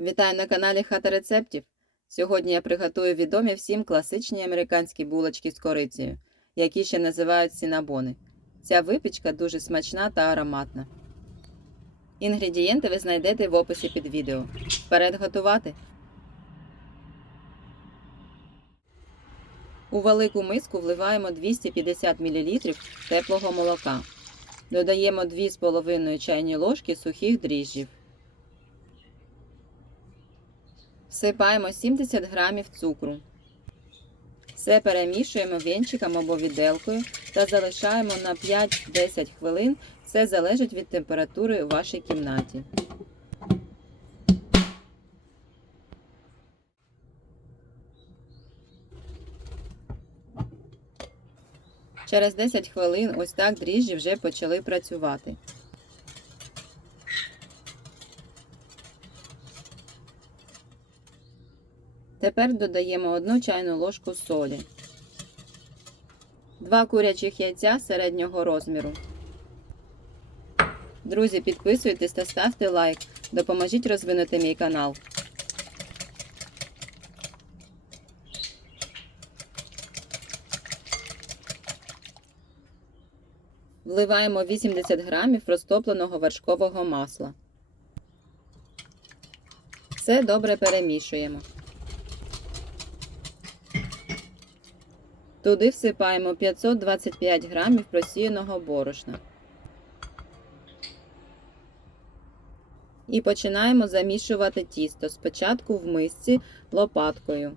Вітаю на каналі Хата рецептів. Сьогодні я приготую відомі всім класичні американські булочки з корицею, які ще називають сінабони. Ця випічка дуже смачна та ароматна. Інгредієнти ви знайдете в описі під відео. Вперед готувати. У велику миску вливаємо 250 мл теплого молока. Додаємо 2,5 чайні ложки сухих дріжджів. Всипаємо 70 грамів цукру. Все перемішуємо вінчиком або віделкою та залишаємо на 5-10 хвилин. Все залежить від температури у вашій кімнаті. Через 10 хвилин ось так дріжджі вже почали працювати. Тепер додаємо 1 чайну ложку солі, 2 курячих яйця середнього розміру. Друзі, підписуйтесь та ставте лайк. Допоможіть розвинути мій канал. Вливаємо 80 грамів розтопленого вершкового масла. Все добре перемішуємо. Туди всипаємо 525 грамів просіяного борошна. І починаємо замішувати тісто спочатку в мисці лопаткою.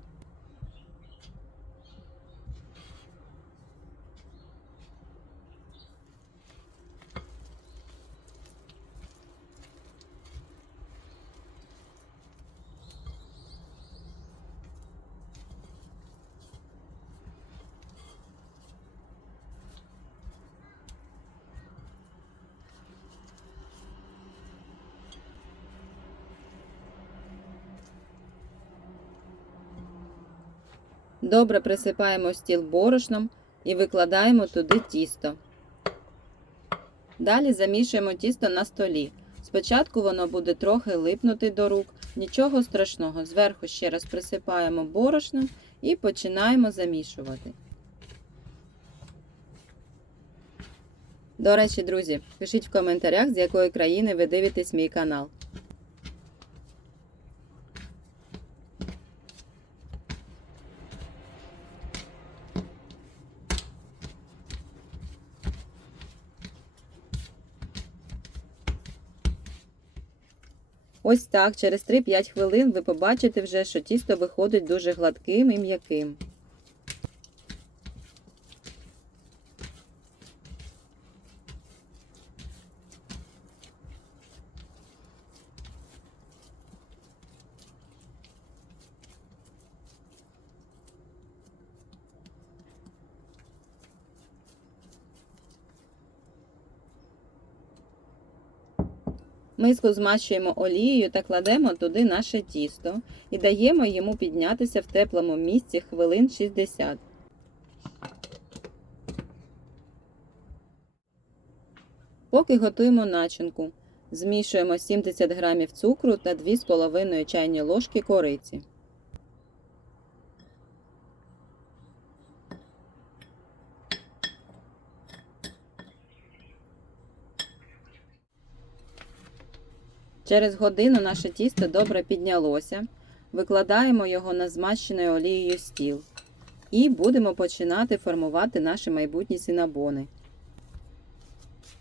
Добре присипаємо стіл борошном і викладаємо туди тісто. Далі замішуємо тісто на столі. Спочатку воно буде трохи липнути до рук, нічого страшного. Зверху ще раз присипаємо борошном і починаємо замішувати. До речі, друзі, пишіть в коментарях, з якої країни ви дивитесь мій канал. Ось так, через 3-5 хвилин ви побачите вже, що тісто виходить дуже гладким і м'яким. Миску змащуємо олією та кладемо туди наше тісто і даємо йому піднятися в теплому місці хвилин 60. Поки готуємо начинку. Змішуємо 70 г цукру та 2,5 чайні ложки кориці. Через годину наше тісто добре піднялося. Викладаємо його на змащений олією стіл. І будемо починати формувати наші майбутні синабони.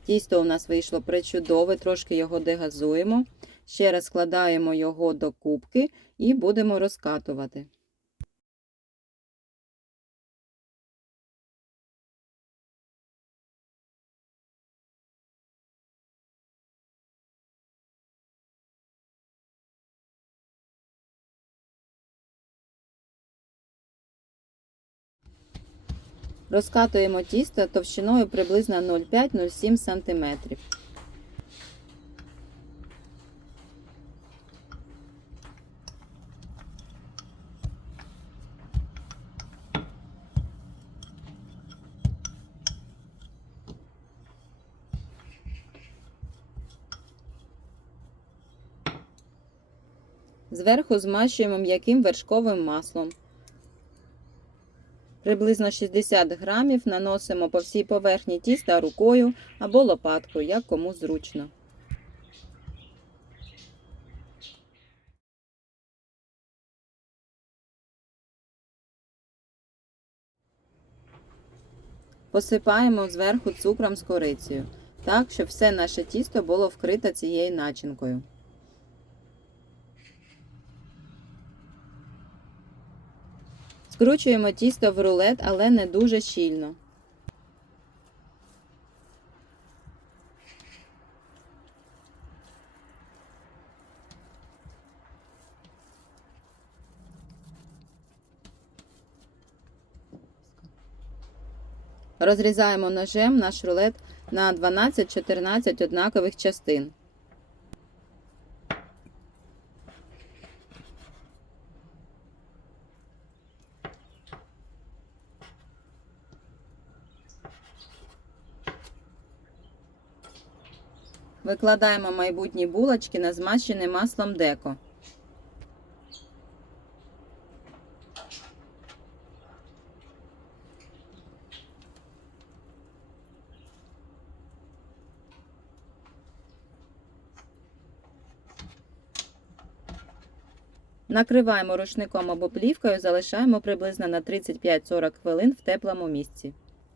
Тісто у нас вийшло причудове, трошки його дегазуємо. Ще раз складаємо його до кубки і будемо розкатувати. Розкатуємо тісто товщиною приблизно 0,5-0,7 см. Зверху змащуємо м'яким вершковим маслом. Приблизно 60 грамів наносимо по всій поверхні тіста рукою або лопаткою, як кому зручно. Посипаємо зверху цукром з корицею, так, щоб все наше тісто було вкрите цією начинкою. Скручуємо тісто в рулет, але не дуже щільно. Розрізаємо ножем наш рулет на 12-14 однакових частин. Викладаємо майбутні булочки на змащене маслом деко. Накриваємо рушником або плівкою, залишаємо приблизно на 35-40 хвилин в теплому місці.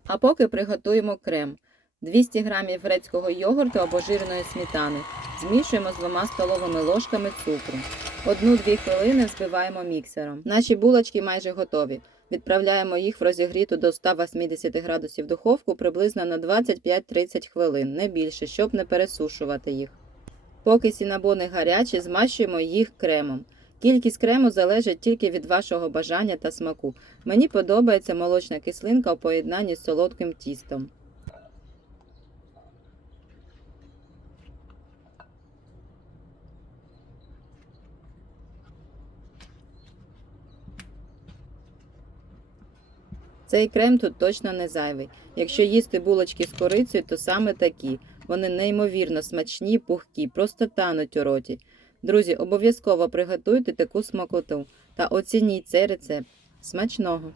А поки приготуємо крем. 200 г грецького йогурту або жирної сметани. Змішуємо з двома столовими ложками цукру. Одну-дві хвилини взбиваємо міксером. Наші булочки майже готові. Відправляємо їх в розігріту до 180 градусів духовку приблизно на 25-30 хвилин, не більше, щоб не пересушувати їх. Поки сінабони гарячі, змащуємо їх кремом. Кількість крему залежить тільки від вашого бажання та смаку. Мені подобається молочна кислинка у поєднанні з солодким тістом. Цей крем тут точно не зайвий. Якщо їсти булочки з корицею, то саме такі. Вони неймовірно смачні, пухкі, просто тануть у роті. Друзі, обов'язково приготуйте таку смакоту та оцініть цей рецепт. Смачного!